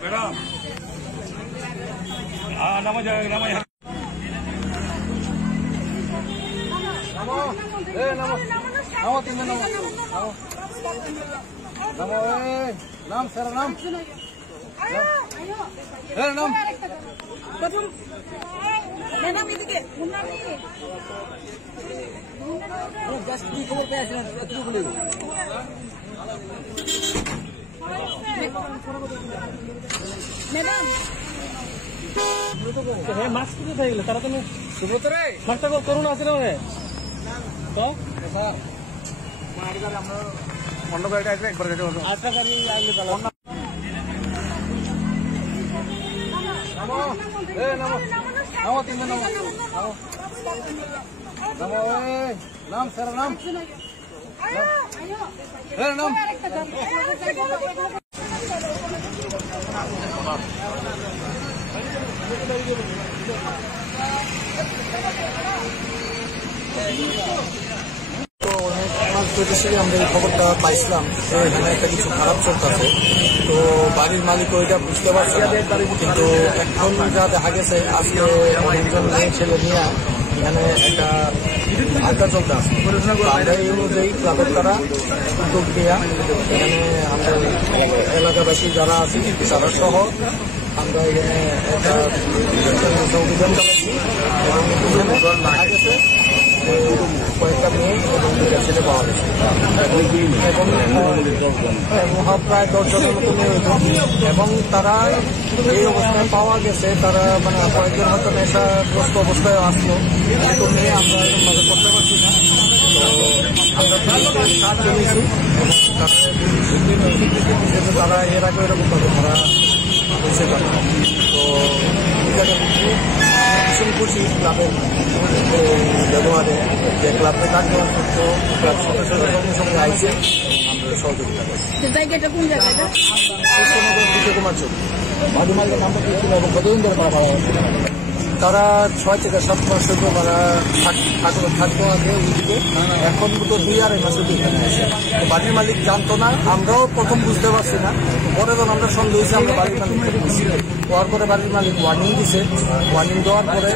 Madam, nama jangan nama ya. Nama tinggal nama. Nama nam sera nam. Nam. Betul. Madam itu ke? Munnar ni. Just di cover pe asina itu boleh. Madam. हे mask किती थाईले तारा तुम्ही सुब्रत रे mask करून आছিলে মানে তো माडीदार আমরা মন্ডপে আসলে একবার যেতে হতো আটটা গাড়ি লাগলে তাহলে নামো নামো নামো তিন নামো নামো নাম স্যার নাম নাম তো অনেক মাস ধরে আমরা এই খবরটা পাইছিলাম যে এখানে একটা কিছু খারাপ চলতেছে তো বাড়ির মালিক ওইটা বুঝতে পারছে না কিন্তু এখন যা দেখা গেছে আজকে অনেকজন মেয়ে ছেলে নিয়ে এখানে একটা আড্ডা চলতে আসছে আমরা এই অনুযায়ী ক্লাবের দ্বারা উদ্যোগ নেওয়া এখানে আমাদের এলাকাবাসী যারা আছে তারা সহ আমরা এখানে একটা অভিযান চালাচ্ছি এবং দেখা গেছে কয়েকটা মেয়ে এবং ছেলে পাওয়া গেছে এবং প্রায় 10 জনের মতো মেয়ে হইত এবং তারা এই অবস্থায় পাওয়া গেছে তারা মানে কয়েকজন হয়তো নেশাগ্রস্ত অবস্থায় আসলো কিন্তু মেয়ে আমরা এরকম ভাবে করতে পারছি না তো আমরা সাহায্য নিয়েছি যেহেতু তারা এর আগে এরকম ভাবে তারা বুঝতে পারে তো ভীষণ খুশি ক্লাবের ব্যবহারে যে ক্লাবকে কাজ দেওয়ার করতো ক্লাব সদস্যরা সঙ্গে সঙ্গে আইসে আমরা সহযোগিতা করছি জায়গাটা কোন জায়গাটা দ্বিতীয় কুমার চৌক ভাদুমালের নামটা কি ছিল এবং কতদিন ধরে করা ভালো হচ্ছে তারা 6 থেকে 7 মাস ধরে তারা থাকতো আগে ওইদিকে এখন তো 2-2.5 মাসের এখানে আসে বাড়ির মালিক জানতো না আমরাও প্রথম বুঝতে পারছি না পরে যখন আমরা সন্দেহ হয়েছি আমরা বাড়ির মালিক দিচ্ছি হওয়ার পরে বাড়ির মালিক ওয়ার্নিং দিছে ওয়ার্নিং দেওয়ার পরে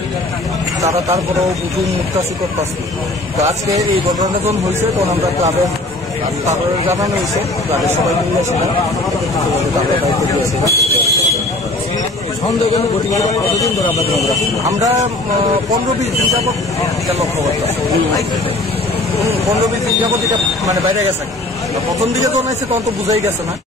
তারা তারপরেও বুঝুন মুক্তাসি করতেছে তো আজকে এই ঘটনা যখন হয়েছে তখন আমরা ক্লাবের তারপরে জানানো হয়েছে ক্লাবের সবাই মিলে এসেছিলাম তাদের দায়িত্ব দিয়েছিলাম সন্দেহ কেন ঘটিয়ে কতদিন ধরে আমরা 15-20 দিন যাবত এটা লক্ষ্য করতেছি 15-20 দিন যাবত এটা মানে বাইরে গেছে প্রথম দিকে যখন আছে তখন তো বুঝাই গেছে না